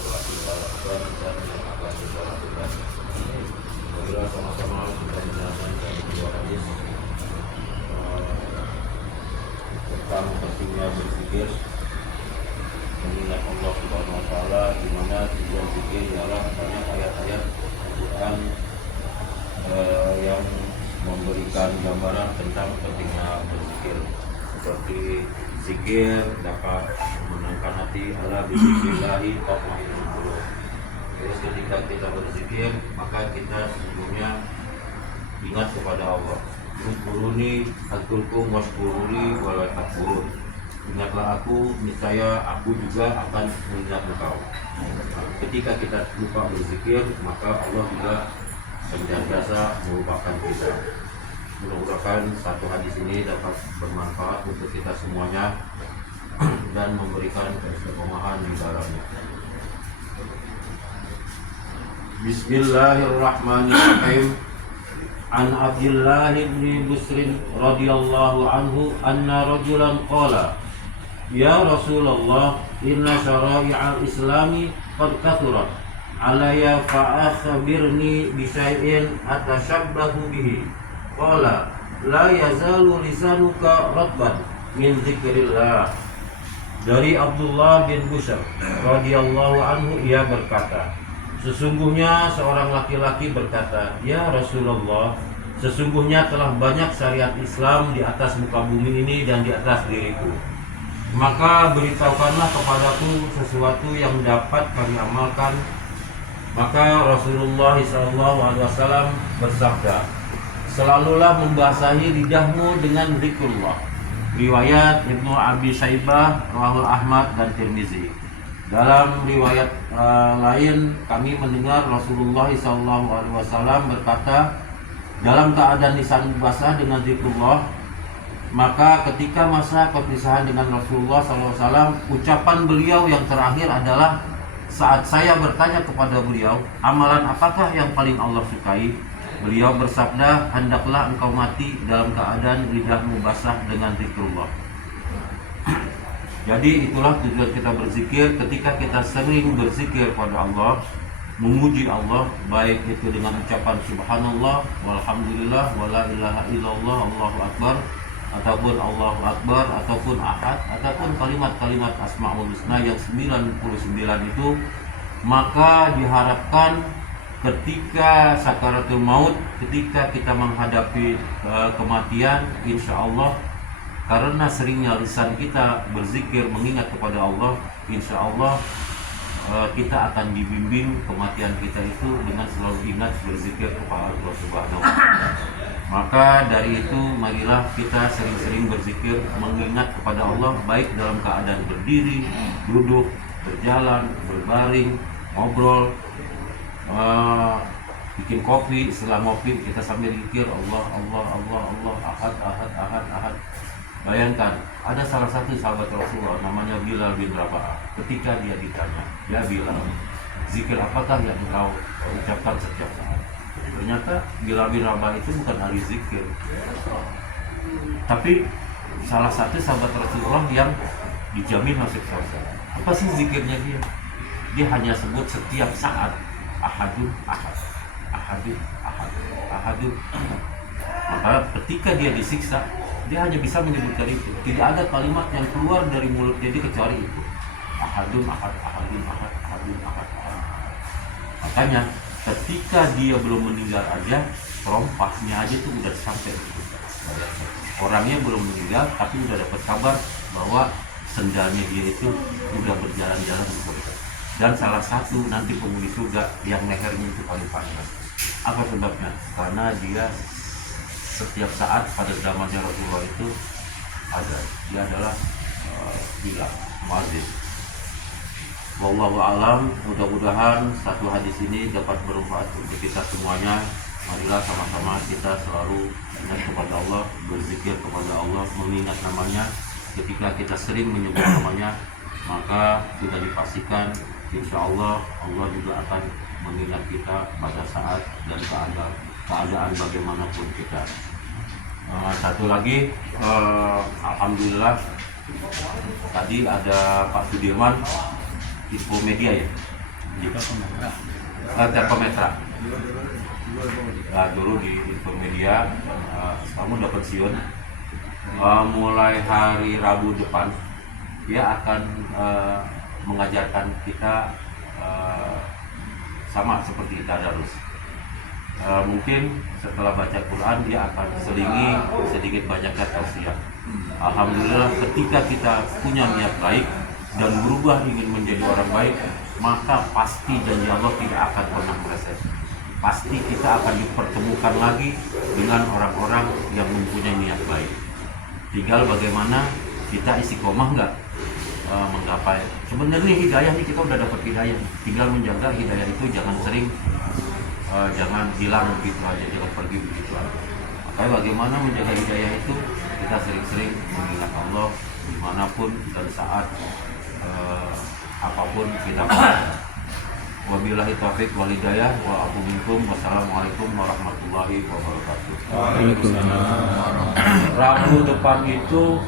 telah kita lakukan dan yang akan kita lakukan. Marilah sama-sama kita mendengarkan dari dua hadis tentang pentingnya berzikir, mengingat Allah Subhanahu Wa Taala, di mana tujuan zikir ialah banyak ayat-ayat Al-Quran yang memberikan gambaran tentang pentingnya berzikir, seperti zikir dapat menenangkan hati, ala bizikrillahi tatma'innul qulub. Terus ketika kita berzikir, maka kita sesungguhnya ingat kepada Allah. Uzkuruni azkurkum washkuruni wala takfurun. Ingatlah aku, niscaya aku juga akan mengingat engkau. Ketika kita lupa berzikir, maka Allah juga senantiasa melupakan kita. Mudah-mudahan satu hadis ini dapat bermanfaat untuk kita semuanya dan memberikan keistiqomahan di dalamnya. Bismillahirrahmanirrahim. An Abdullah bin Busrin radhiyallahu anhu anna rajulan qala ya Rasulullah inna syara'i'al islami qad kathurat alayya fa akhbirni bi syai'in atashabbahu bihi. Qala la yazalu lisanuka ratban min dzikrillah. Dari Abdullah bin Busr radhiyallahu anhu, ia berkata, sesungguhnya seorang laki-laki berkata, ya Rasulullah, sesungguhnya telah banyak syariat Islam di atas muka bumi ini dan di atas diriku. Maka beritahukanlah kepadaku sesuatu yang dapat kami amalkan. Maka Rasulullah SAW bersabda, selalulah membasahi lidahmu dengan zikrullah. Riwayat Ibnu Abi Syaibah, Rawahul Ahmad dan Tirmizi. Dalam riwayat lain, kami mendengar Rasulullah SAW berkata, dalam keadaan lisan basah dengan zikrullah. Maka ketika masa perpisahan dengan Rasulullah SAW, ucapan beliau yang terakhir adalah, saat saya bertanya kepada beliau, amalan apakah yang paling Allah sukai? Beliau bersabda, hendaklah engkau mati dalam keadaan lidahmu basah dengan zikrullah. Jadi itulah tujuan kita berzikir. Ketika kita sering berzikir pada Allah, memuji Allah, baik itu dengan ucapan subhanallah, walhamdulillah, wala ilaha illallah, Allahu akbar, ataupun Allahu akbar, ataupun ahad, ataupun kalimat-kalimat asmaul husna yang 99 itu, maka diharapkan ketika sakaratul maut, ketika kita menghadapi kematian, insya Allah, karena seringnya lisan kita berzikir mengingat kepada Allah, insya Allah kita akan dibimbing kematian kita itu dengan selalu ingat berzikir kepada Allah Subhanahu wa Ta'ala. Maka dari itu marilah kita sering-sering berzikir mengingat kepada Allah, baik dalam keadaan berdiri, duduk, berjalan, berbaring, ngobrol, bikin kopi, setelah ngopi kita sambil zikir Allah, Allah, Allah, Allah, ahad, ahad, ahad, ahad. Bayangkan, ada salah satu sahabat Rasulullah namanya Bilal bin Rabah. Ketika dia ditanya, ya Bilal, zikir apakah yang engkau ucapkan setiap saat? Ternyata Bilal bin Rabah itu bukan ahli zikir, tapi salah satu sahabat Rasulullah yang dijamin masuk surga. Apa sih zikirnya dia? Dia hanya sebut setiap saat, ahadun ahad, ahadun ahad, ahadun ahad. Maka ketika dia disiksa, dia hanya bisa menyebutkan itu. Tidak ada kalimat yang keluar dari mulutnya dia kecuali itu. Ahadun ahad, ahadun ahad, ahadun ahad, ahad. Makanya ketika dia belum meninggal aja, rompahnya aja tuh udah sampai. Orangnya belum meninggal, tapi udah dapat kabar bahwa sendalnya dia itu udah berjalan-jalan di surga. Dan salah satu nanti penghuni surga yang lehernya itu paling panjang. Apa sebabnya? Karena dia setiap saat pada zamannya Rasulullah itu ada, dia adalah Bilal muadzin. Wallahu a'lam. Mudah-mudahan satu hadis ini dapat bermanfaat untuk kita semuanya. Marilah sama-sama kita selalu ingat kepada Allah, berzikir kepada Allah, mengingat namanya. Ketika kita sering menyebut namanya, maka sudah dipastikan insya Allah Allah juga akan mengingat kita pada saat dan keadaan bagaimanapun kita. Satu lagi, alhamdulillah tadi ada Pak Sudirman Info Media ya, Telkometra. Nah, dulu di Infomedia, kamu udah pensiun. Mulai hari Rabu depan dia akan mengajarkan kita sama seperti tadarus. Mungkin setelah baca Quran dia akan selingi sedikit banyaknya tausiah. Alhamdulillah, ketika kita punya niat baik dan berubah ingin menjadi orang baik, maka pasti janji Allah tidak akan pernah meleset. Pasti kita akan dipertemukan lagi dengan orang-orang yang mempunyai niat baik. Tinggal bagaimana kita istiqomah nggak menggapai. Sebenarnya hidayah ini kita udah dapat hidayah, tinggal menjaga hidayah itu jangan sering jangan hilang begitu aja, jangan pergi begitu aja. Makanya bagaimana menjaga hidayah itu, kita sering-sering mengingat Allah dimanapun dan saat apapun kita berada. Wabillahi taufiq wal hidayah wa aqul minkum. Wassalamualaikum warahmatullahi wabarakatuh. Rabu depan itu